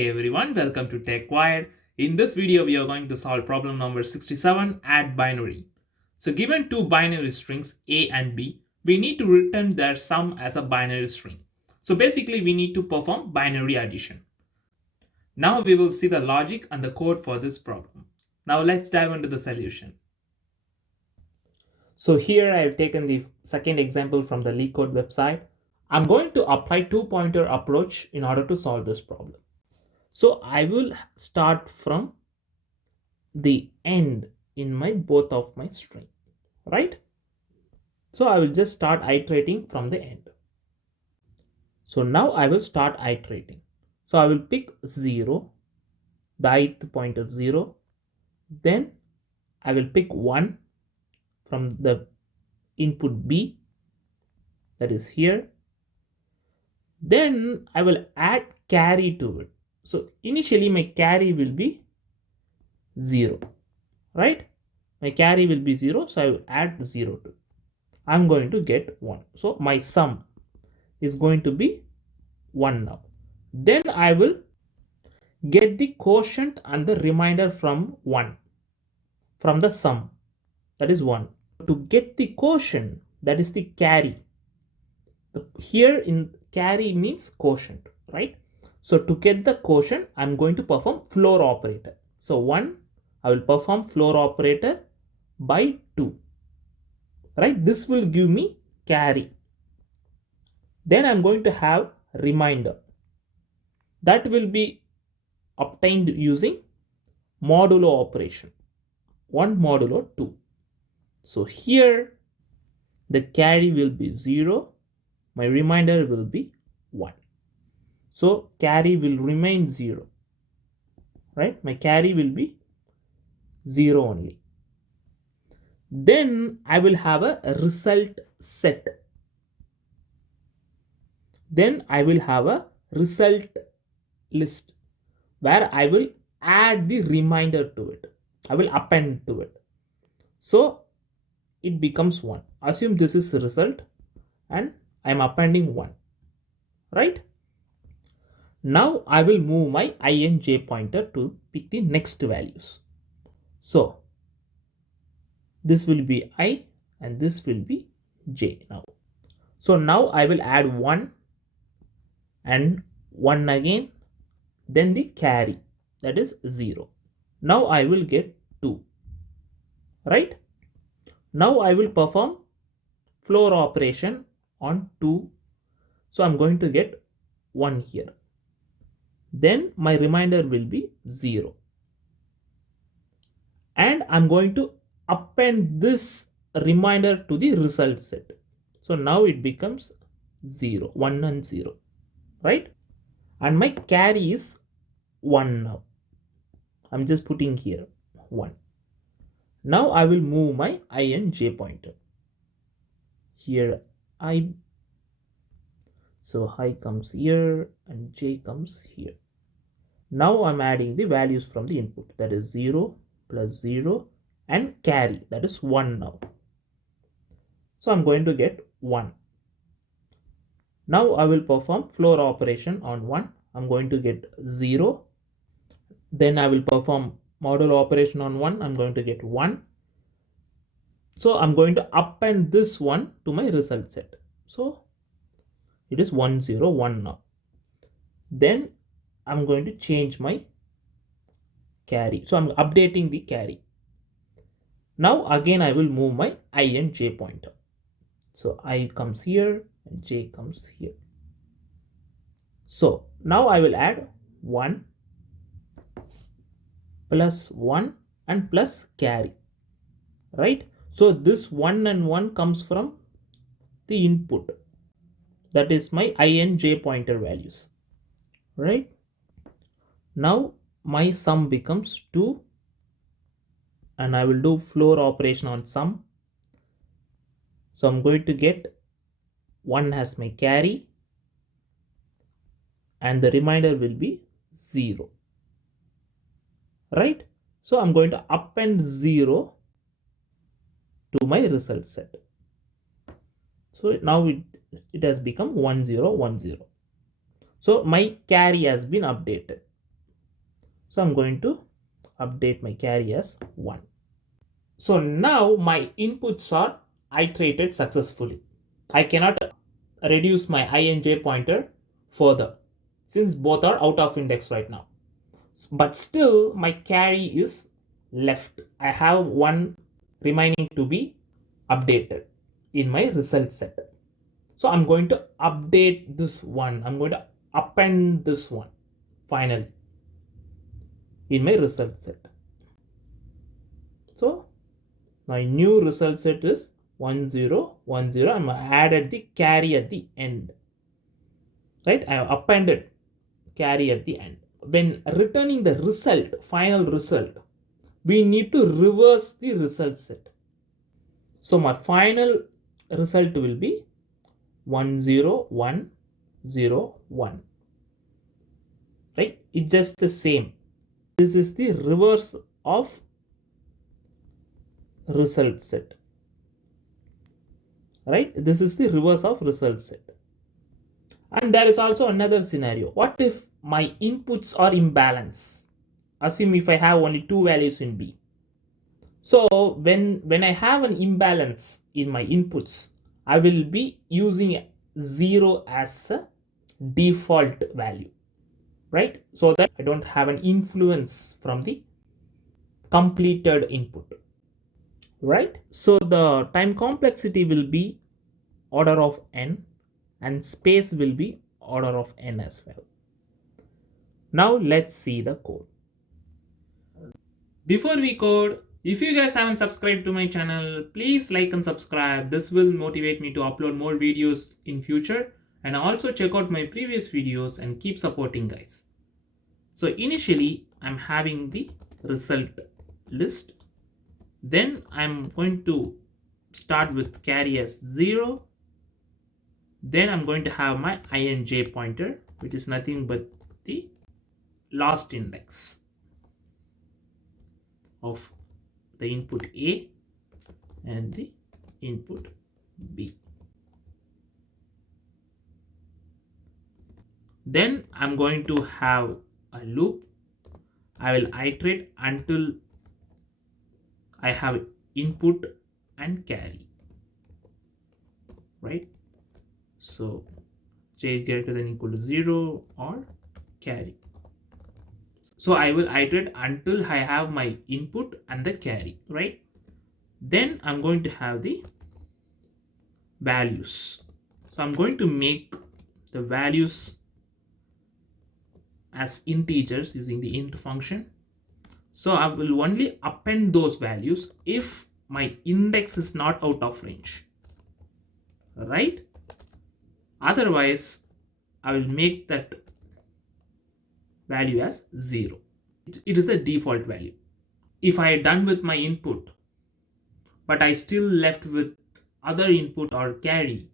Hey everyone, welcome to TechWired. In this video, we are going to solve problem number 67, add binary. So given two binary strings A and B, we need to return their sum as a binary string. So basically, we need to perform binary addition. Now we will see the logic and the code for this problem. Now let's dive into the solution. So here I have taken the second example from the Leetcode website. I'm going to apply two-pointer approach in order to solve this problem. So I will start from the end in my both of my string, right? So I will just start iterating from the end. So now I will start iterating. So I will pick 0, the ith point of 0. Then I will pick 1 from the input B, that is here. Then I will add carry to it. So initially my carry will be 0, right? My carry will be 0, so I will add 0 to it. I'm going to get 1. So my sum is going to be 1 now. Then I will get the quotient and the remainder from 1 from the sum, that is 1. To get the quotient, that is the carry. Here in carry means quotient, right? So to get the quotient, I'm going to perform floor operator. So 1, I will perform floor operator by 2, right? This will give me carry. Then I'm going to have remainder. That will be obtained using modulo operation. 1 modulo 2. So here the carry will be 0. My remainder will be 1. So carry will remain 0. Right? My carry will be 0 only. Then I will have a result set. Then I will have a result list where I will add the remainder to it. I will append to it. So it becomes 1. Assume this is the result and I am appending 1. Right? Now I will move my I and j pointer to pick the next values. So this will be I and this will be j now. So now I will add 1 and 1 again, then the carry, that is 0. Now I will get 2, right? Now I will perform floor operation on 2. So I'm going to get 1 here. Then my remainder will be 0. And I'm going to append this remainder to the result set. So now it becomes 0, 1 and 0, right? And my carry is 1 now. I'm just putting here 1. Now I will move my I and j pointer. Here I, so I comes here and j comes here. Now I'm adding the values from the input, that is 0 plus 0 and carry, that is 1 now. So I'm going to get 1. Now I will perform floor operation on 1. I'm going to get 0. Then I will perform modulo operation on 1. I'm going to get 1. So I'm going to append this one to my result set. So it is 1 0 1 now. Then I'm going to change my carry. So I'm updating the carry. Now again I will move my I and j pointer. So I comes here and j comes here. So now I will add 1 plus 1 and plus carry, right? So this 1 and 1 comes from the input, that is my I and j pointer values, right? Now my sum becomes 2 and I will do floor operation on sum. So I'm going to get 1 as my carry and the remainder will be 0, right? So I'm going to append 0 to my result set. So now it has become 1 0 1 0. So my carry has been updated. So I'm going to update my carry as 1. So now my inputs are iterated successfully. I cannot reduce my INJ pointer further since both are out of index right now. But still my carry is left. I have one remaining to be updated in my result set. So I'm going to update this one. I'm going to append this one finally in my result set. So my new result set is 1010. I'm added the carry at the end. Right? I have appended carry at the end. When returning the result, final result, we need to reverse the result set. So my final result will be 10101. Right? It's just the same. This is the reverse of result set. Right? This is the reverse of result set. And there is also another scenario. What if my inputs are imbalanced? Assume if I have only two values in B. So when I have an imbalance in my inputs, I will be using 0 as a default value, right? So that I don't have an influence from the completed input, right? So the time complexity will be order of n and space will be order of n as well. Now let's see the code. Before we code, if you guys haven't subscribed to my channel, please like and subscribe. This will motivate me to upload more videos in future, and also check out my previous videos and keep supporting guys. So initially I'm having the result list. Then I'm going to start with carry as 0. Then I'm going to have my INJ pointer, which is nothing but the last index of the input A and the input B. Then I'm going to have a loop. I will iterate until I have input and carry, right? So j greater than equal to 0 or carry. So I will iterate until I have my input and the carry, right? Then I'm going to have the values. So I'm going to make the values as integers using the int function. So I will only append those values if my index is not out of range, right? Otherwise, I will make that value as 0. It is a default value. If I am done with my input, but I still left with other input or carry,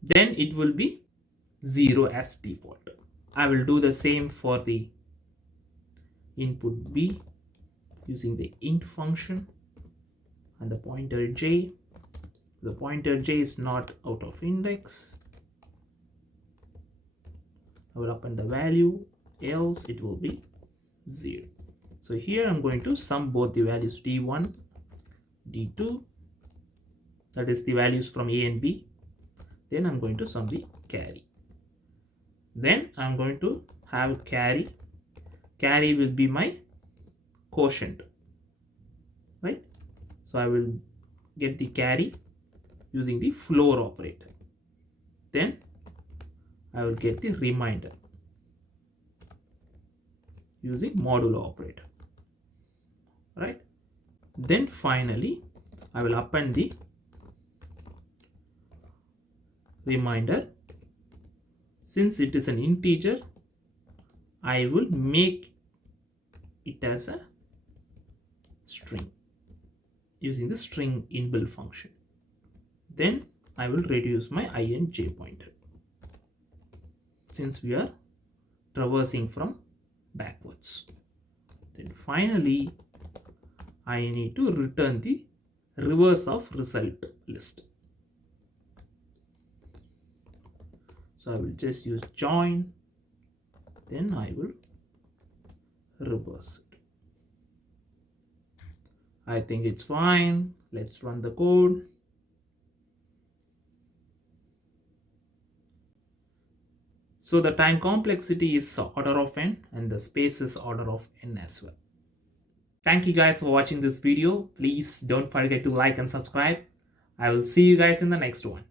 then it will be 0 as default. I will do the same for the input B using the int function and the pointer j. The pointer j is not out of index. I will append the value, else it will be 0. So here I'm going to sum both the values d1, d2, that is the values from A and B. Then I'm going to sum the carry. Then I'm going to have carry. Carry will be my quotient, right? So I will get the carry using the floor operator. Then I will get the remainder using modulo operator, right? Then finally I will append the remainder. Since it is an integer, I will make it as a string using the string inbuilt function. Then I will reduce my INJ pointer since we are traversing from backwards. Then finally I need to return the reverse of result list. So I will just use join, then I will reverse it. I think it's fine. Let's run the code. So the time complexity is order of n and the space is order of n as well. Thank you guys for watching this video. Please don't forget to like and subscribe. I will see you guys in the next one.